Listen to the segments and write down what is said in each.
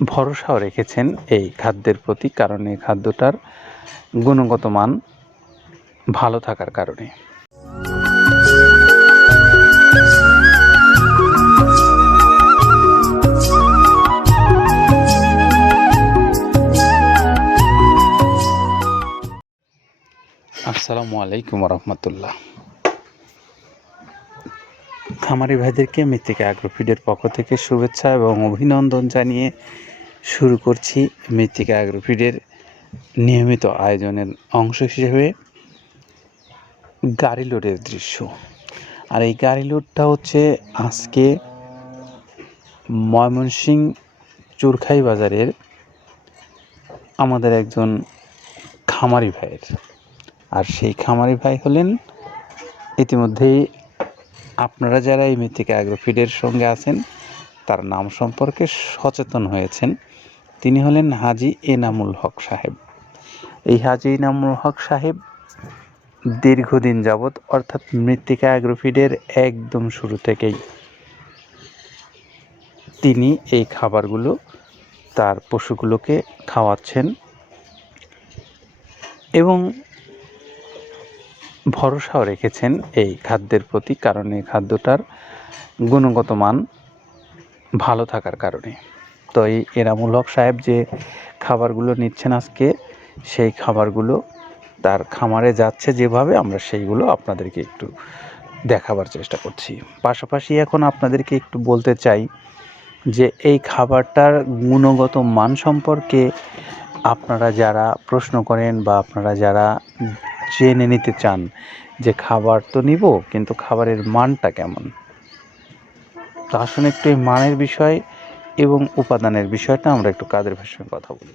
ভরসাও রেখেছেন এই খাদ্যের প্রতি, কারণ খাদ্যটার গুণগত মান ভালো থাকার কারণে। আসসালামু আলাইকুম রহমতুল্লাহ খামারি ভাইদেরকে মৃত্তিকা অ্যাগ্রোফিডের পক্ষ থেকে শুভেচ্ছা এবং অভিনন্দন জানিয়ে শুরু করছি মৃত্তিকা অ্যাগ্রোফিডের নিয়মিত আয়োজনের অংশ হিসেবে গাড়ি লোডের দৃশ্য। আর এই গাড়ি লোডটা হচ্ছে আজকে ময়মনসিং চুরখাই বাজারের আমাদের একজন খামারি ভাইয়ের। আর সেই খামারি ভাই হলেন ইতিমধ্যেই আপনারা যারা এই মৃত্তিকা অ্যাগ্রোফিডের সঙ্গে আছেন, তার নাম সম্পর্কে সচেতন হয়েছেন। তিনি হলেন হাজি এনামুল হক সাহেব। এই হাজি এনামুল হক সাহেব দীর্ঘদিন যাবৎ অর্থাৎ মৃত্তিকা অ্যাগ্রোফিডের একদম শুরু থেকেই তিনি এই খাবারগুলো তার পশুগুলোকে খাওয়াচ্ছেন এবং ভরসাও রেখেছেন এই খাদ্যের প্রতি, কারণ এই খাদ্যটার গুণগত মান ভালো থাকার কারণে। তো এই এনামুল হক সাহেব যে খাবারগুলো নিচ্ছেন আজকে, সেই খাবারগুলো তার খামারে যাচ্ছে যেভাবে, আমরা সেইগুলো আপনাদেরকে একটু দেখাবার চেষ্টা করছি। পাশাপাশি এখন আপনাদেরকে একটু বলতে চাই যে এই খাবারটার গুণগত মান সম্পর্কে আপনারা যারা প্রশ্ন করেন বা আপনারা যারা জেনে নিতে চান যে খাবার তো নিব, কিন্তু খাবারের মানটা কেমন? তো আসুন একটু এই মানের বিষয় এবং উপাদানের বিষয়টা আমরা একটু কাদের ভাষায় কথা বলি?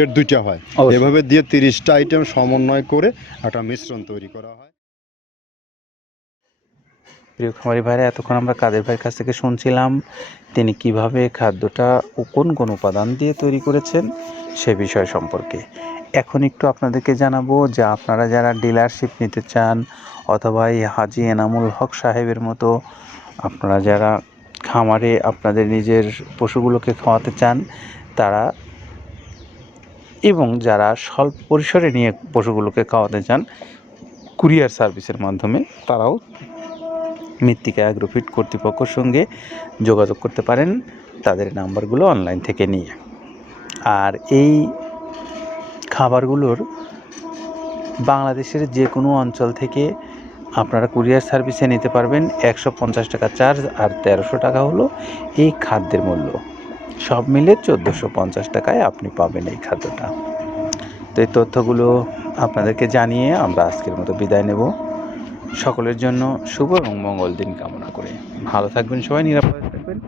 দুইটা হয়। এভাবে দিয়ে তিরিশটা আইটেম সমন্বয় করে একটা মিশ্রণ তৈরি করা হয়। প্রিয় খামারি ভাইরা এতক্ষণ আমরা কাদের ভাইয়ের কাছ থেকে শুনছিলাম তিনি কীভাবে খাদ্যটা কোন কোন উপাদান দিয়ে তৈরি করেছেন সে বিষয় সম্পর্কে। এখন একটু আপনাদেরকে জানাব যে আপনারা যারা ডিলারশিপ নিতে চান অথবা এই হাজি এনামুল হক সাহেবের মতো আপনারা যারা খামারে আপনাদের নিজের পশুগুলোকে খাওয়াতে চান তারা এবং যারা স্বল্প পরিসরে নিয়ে পশুগুলোকে খাওয়াতে চান, কুরিয়ার সার্ভিসের মাধ্যমে তারাও মৃত্তিকা অ্যাগ্রোফিট কর্তৃপক্ষের সঙ্গে যোগাযোগ করতে পারেন। তাদের নাম্বারগুলো অনলাইন থেকে নিয়ে। আর এই খাবারগুলোর বাংলাদেশের যে কোনো অঞ্চল থেকে আপনারা কুরিয়ার সার্ভিসে নিতে পারবেন। একশো পঞ্চাশ টাকা চার্জ আর তেরোশো টাকা হলো এই খাদ্যের মূল্য। সব মিলে চোদ্দোশো পঞ্চাশ টাকায় আপনি পাবেন এই খাদ্যটা। তো এই তথ্যগুলো আপনাদেরকে জানিয়ে আমরা আজকের মতো বিদায় নেব। সকলের জন্য শুভ এবং মঙ্গল দিন কামনা করে। ভালো থাকবেন সবাই, নিরাপদে থাকবেন।